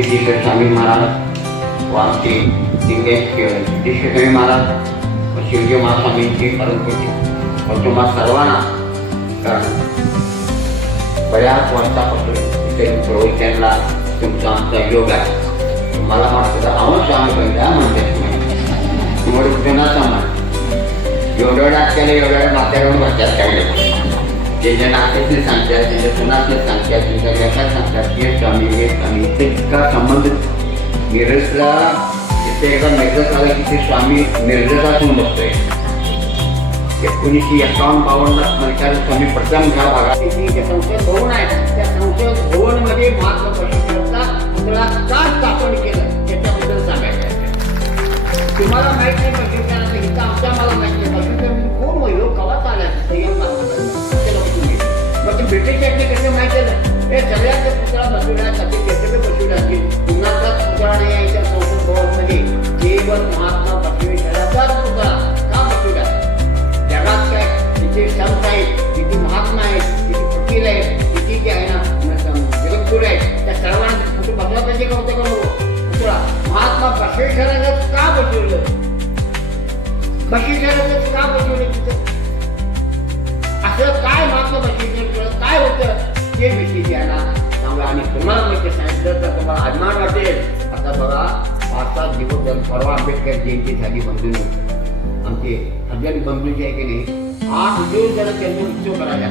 सिद्धेश्वर स्वामी महाराज वामचे लिंगेश सिद्धेश्वर स्वामी महाराज व शिवजी महास्वामींची परमपूज्य व तुम्हा सर्वांना कारण बऱ्याच वर्षापासून तिथे प्रवचनला तुमचा आमचा योग आहे. मला वाटतं अवश्य आम्ही पहिल्या म्हणते तुम्हाला कुणाचा मान एवढं केलं एवढ्या म्हाताऱ्यावर बसतात त्यामुळे जे जे नात्यातले सांगतात त्यांच्या सुनातले सांगतात त्यांच्या लेखात सांगतात हे स्वामी हे स्वामी ते इतका संबंध मिरजला इथे एका मिरजत आला की ते स्वामी मिरजतातून बसतोय. एकोणीसशे एकावन्न बावन्न स्वामी प्रथम घ्या भागात. ते संशय भवन आहे. त्या संशय भवन बसवेश्वराचं का बसवलं तिथं? असं काय महात्मा बसवेश्वर काय होतं? ते विषयी द्यायला सांगा आणि तुम्हाला माहिती सांगितलं तर तुम्हाला अभिमान वाटेल. आता बघा पाच सात दिवस परवा आंबेडकर जयंती झाली बंधून. आमचे हजन बंधूचे आहे की नाही आठ दिवस जरा त्यांनी उत्सव करायला.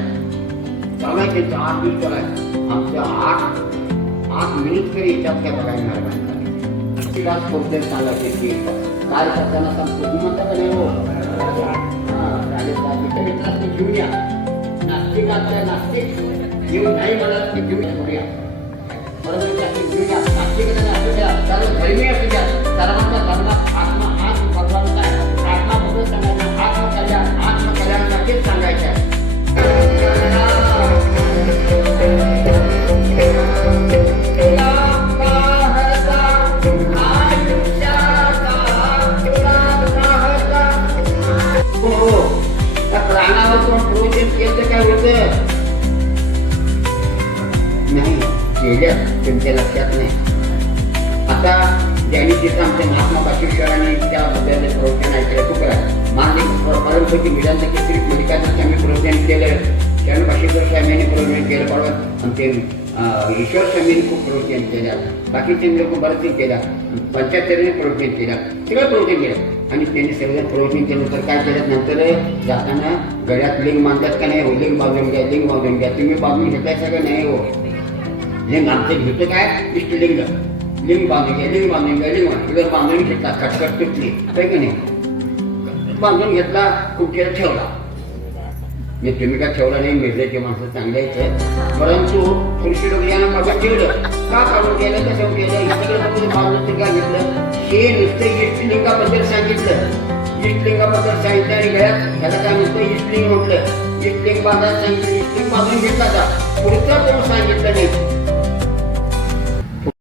चांगला त्यांचा आठ दिवस करायला आमच्या आठ आठ मिनिट तरी याच्यात काय बघायला मिळाला. नाही तिला कोणते सांगायचे की काय करताना सांगतो मी म्हणता का नाही हो हा, चालेल, चालेल. नास्तिक घेऊन या नास्तिक आपल्या नास्तिक घेऊन नाही मला ते घेऊन घेऊया परंतु नास्तिक घेऊन या नास्तिक असू द्या सर्व धर्मीय असू द्या सर्वांचा केलं त्यांच्या लक्षात नाही. आता ज्यांनी तिथं आमच्या महात्मा बाकेश्वरांनी त्याबद्दल प्रवचन ऐकलं खूप आहे माझे परमपैकी की श्री मल्लिकार्जुन स्वामी प्रवचन केलं. शरण बाशेश्वर स्वामींनी प्रवचन केलं बरोबर आमचे ईश्वर स्वामींनी खूप प्रवचन केलं. बाकीचे लोक बरेच केलं. पंचायतने प्रवचन केलं. सगळं प्रवचन केलं. आणि त्यांनी सगळं प्रवचन केलं तर काय केलं? नंतर जाताना गळ्यात लिंग मानतात का नाही हो? लिंग बाजून घ्या लिंग बाजून घ्या तुम्ही बाजून घेताय सगळं नाही हो. लिंग आमचं घेतो काय इष्टलिंग लिंग बांधून घ्या लिंग बांधून घ्या लिंग बांधून घ्या. बांधून घेतला खटखट तुटली काय की नाही बांधून घेतला कुठेला ठेवला मी तुम्ही काय ठेवला नाही मिरजेचे माणसं चांगले आहेत परंतु कृषी लोक यांना मग ठेवलं का काढून गेलं कसं गेलं इकडे बांधून ते काय घेतलं हे नुसतं इष्टलिंगाबद्दल सांगितलं इष्टलिंगाबद्दल सांगितलं आणि गळ्यात ह्याला काय नुसतं इष्टलिंग म्हटलं इष्टलिंग बांधायला सांगितलं इष्टलिंग बांधून घेतला का पुढचा कोण सांगितलं नाही